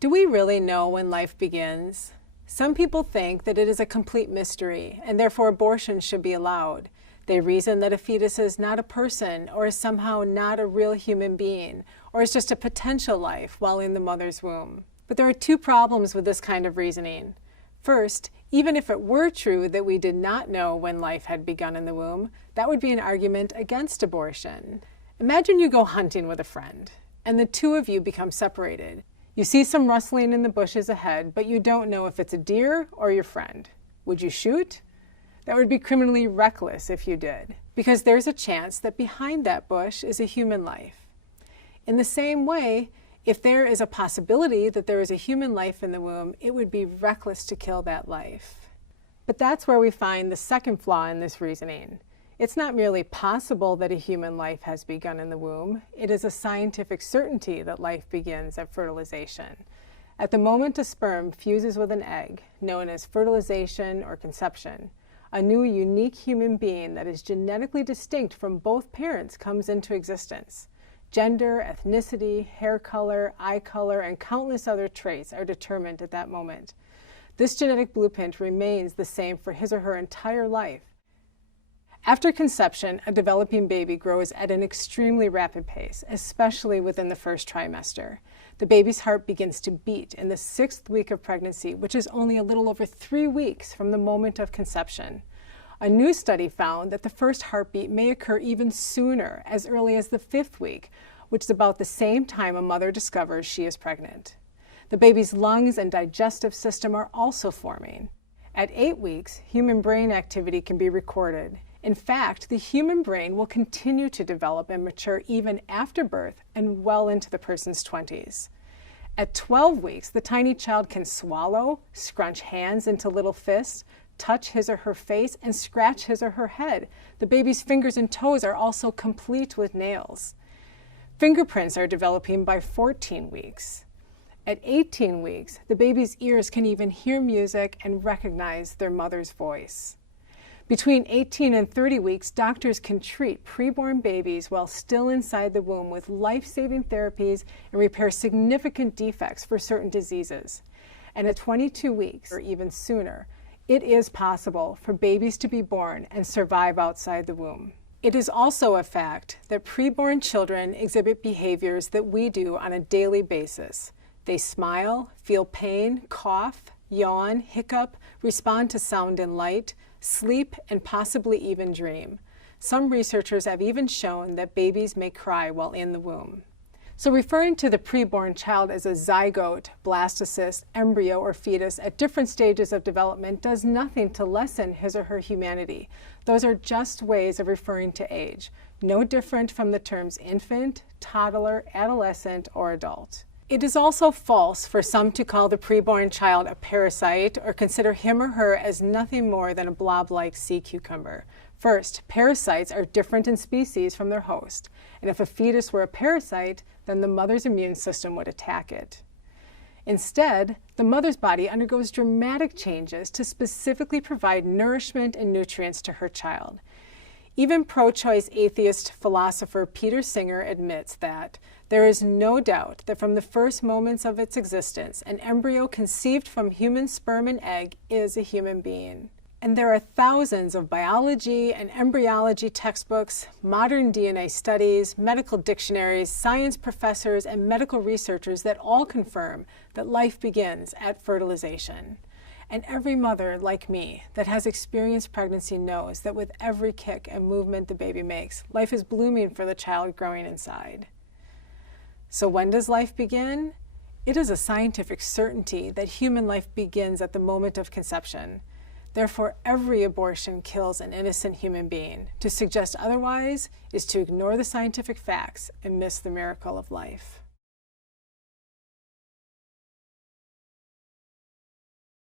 Do we really know when life begins? Some people think that it is a complete mystery, and therefore abortion should be allowed. They reason that a fetus is not a person, or is somehow not a real human being, or is just a potential life while in the mother's womb. But there are two problems with this kind of reasoning. First, even if it were true that we did not know when life had begun in the womb, that would be an argument against abortion. Imagine you go hunting with a friend, and the two of you become separated. You see some rustling in the bushes ahead, but you don't know if it's a deer or your friend. Would you shoot? That would be criminally reckless if you did, because there's a chance that behind that bush is a human life. In the same way, if there is a possibility that there is a human life in the womb, it would be reckless to kill that life. But that's where we find the second flaw in this reasoning. It's not merely possible that a human life has begun in the womb. It is a scientific certainty that life begins at fertilization. At the moment a sperm fuses with an egg, known as fertilization or conception, a new unique human being that is genetically distinct from both parents comes into existence. Gender, ethnicity, hair color, eye color, and countless other traits are determined at that moment. This genetic blueprint remains the same for his or her entire life. After conception, a developing baby grows at an extremely rapid pace, especially within the first trimester. The baby's heart begins to beat in the 6th week of pregnancy, which is only a little over 3 weeks from the moment of conception. A new study found that the first heartbeat may occur even sooner, as early as the 5th week, which is about the same time a mother discovers she is pregnant. The baby's lungs and digestive system are also forming. At 8 weeks, human brain activity can be recorded. In fact, the human brain will continue to develop and mature even after birth and well into the person's 20s. At 12 weeks, the tiny child can swallow, scrunch hands into little fists, touch his or her face, and scratch his or her head. The baby's fingers and toes are also complete with nails. Fingerprints are developing by 14 weeks. At 18 weeks, the baby's ears can even hear music and recognize their mother's voice. Between 18 and 30 weeks, doctors can treat preborn babies while still inside the womb with life-saving therapies and repair significant defects for certain diseases. And at 22 weeks, or even sooner, it is possible for babies to be born and survive outside the womb. It is also a fact that preborn children exhibit behaviors that we do on a daily basis. They smile, feel pain, cough, yawn, hiccup, respond to sound and light, sleep, and possibly even dream. Some researchers have even shown that babies may cry while in the womb. So referring to the preborn child as a zygote, blastocyst, embryo, or fetus at different stages of development does nothing to lessen his or her humanity. Those are just ways of referring to age, no different from the terms infant, toddler, adolescent, or adult. It is also false for some to call the preborn child a parasite or consider him or her as nothing more than a blob-like sea cucumber. First, parasites are different in species from their host, and if a fetus were a parasite, then the mother's immune system would attack it. Instead, the mother's body undergoes dramatic changes to specifically provide nourishment and nutrients to her child. Even pro-choice atheist philosopher Peter Singer admits that there is no doubt that from the first moments of its existence, an embryo conceived from human sperm and egg is a human being. And there are thousands of biology and embryology textbooks, modern DNA studies, medical dictionaries, science professors, and medical researchers that all confirm that life begins at fertilization. And every mother, like me, that has experienced pregnancy knows that with every kick and movement the baby makes, life is blooming for the child growing inside. So when does life begin? It is a scientific certainty that human life begins at the moment of conception. Therefore, every abortion kills an innocent human being. To suggest otherwise is to ignore the scientific facts and miss the miracle of life.